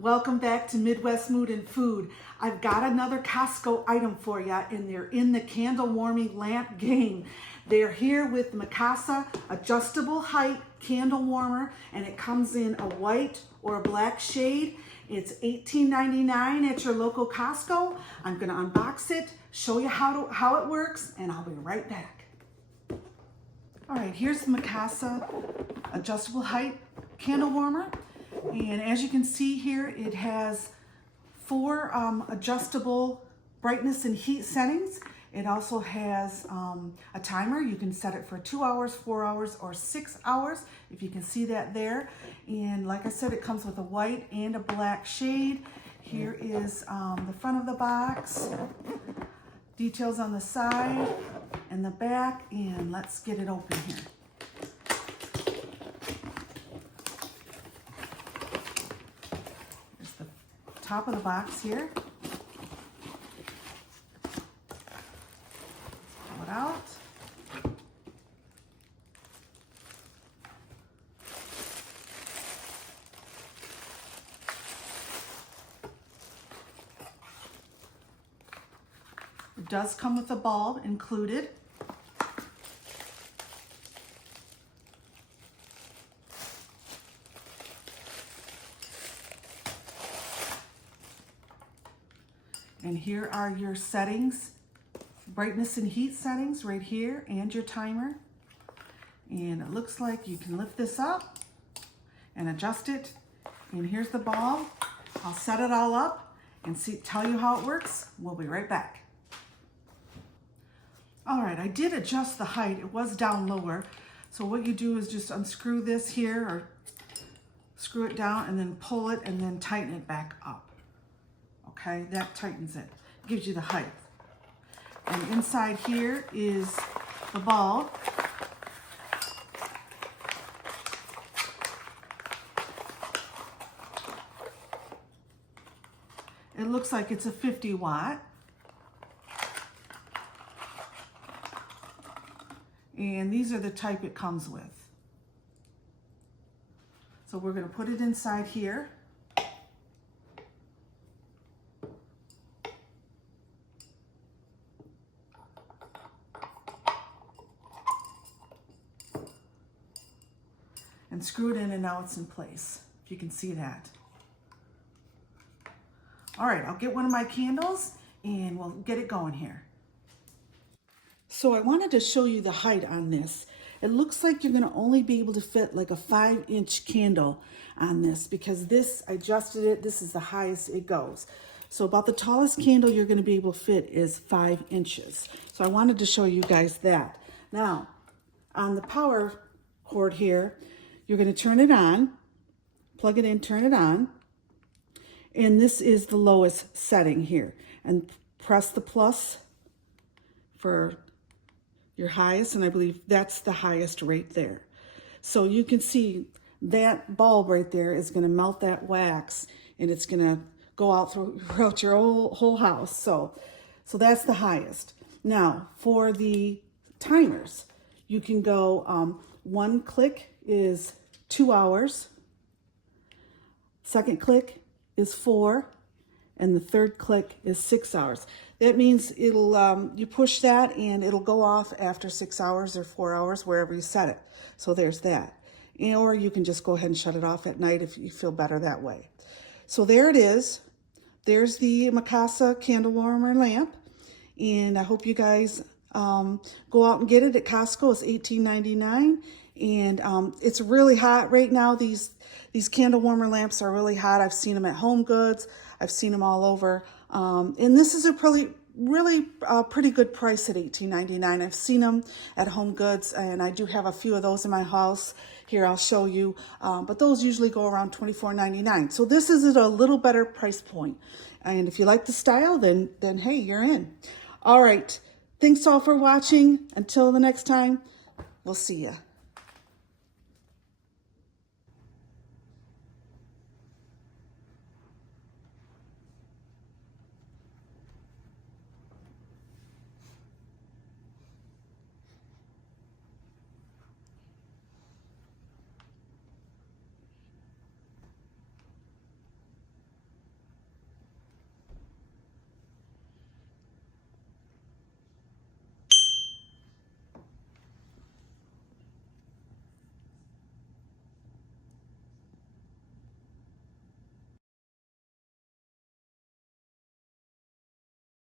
Welcome back to Midwest Mood and Food. I've got another Costco item for you, and they're in the candle warming lamp game. They're here with Mikasa adjustable height candle warmer, and it comes in a white or a black shade. It's $18.99 at your local Costco. I'm going to unbox it, show you how it works, and I'll be right back. All right, here's the Mikasa adjustable height candle warmer. And as you can see here, it has 4 adjustable brightness and heat settings. It also has a timer. You can set it for 2 hours, 4 hours, or 6 hours, if you can see that there. And like I said, it comes with a white and a black shade. Here is the front of the box, details on the side and the back, and let's get it open here. Top of the box here. Pull it out. It does come with a bulb included. And here are your settings, brightness and heat settings right here, and your timer. And it looks like you can lift this up and adjust it. And here's the bulb. I'll set it all up and tell you how it works. We'll be right back. All right, I did adjust the height. It was down lower. So what you do is just unscrew this here, or screw it down and then pull it and then tighten it back up. Okay, that tightens it, gives you the height. And inside here is the bulb. It looks like it's a 50 watt. And these are the type it comes with. So we're going to put it inside here. And screw it in, and now it's in place, if you can see that. All right, I'll get one of my candles and we'll get it going here. So I wanted to show you the height on this. It looks like you're gonna only be able to fit like a 5-inch candle on this, because this, I adjusted it, this is the highest it goes. So about the tallest candle you're gonna be able to fit is 5 inches. So I wanted to show you guys that. Now, on the power cord here, you're going to turn it on, plug it in, turn it on, and this is the lowest setting here. And press the plus for your highest, and I believe that's the highest right there. So you can see that bulb right there is going to melt that wax, and it's going to go out throughout your whole house. So that's the highest. Now, for the timers, you can go one click is 2 hours, second click is 4, and the third click is 6 hours. That means it'll you push that and it'll go off after 6 hours or 4 hours, wherever you set it. So there's that. Or you can just go ahead and shut it off at night if you feel better that way. So there it is. There's the Mikasa candle warmer lamp, and I hope you guys go out and get it at Costco. It's $18.99. And it's really hot right now. These candle warmer lamps are really hot. I've seen them at Home Goods. I've seen them all over. And this is a really pretty good price at $18.99. I've seen them at Home Goods, and I do have a few of those in my house. Here, I'll show you. But those usually go around $24.99. So this is at a little better price point. And if you like the style, then hey, you're in. All right. Thanks all for watching. Until the next time, we'll see ya.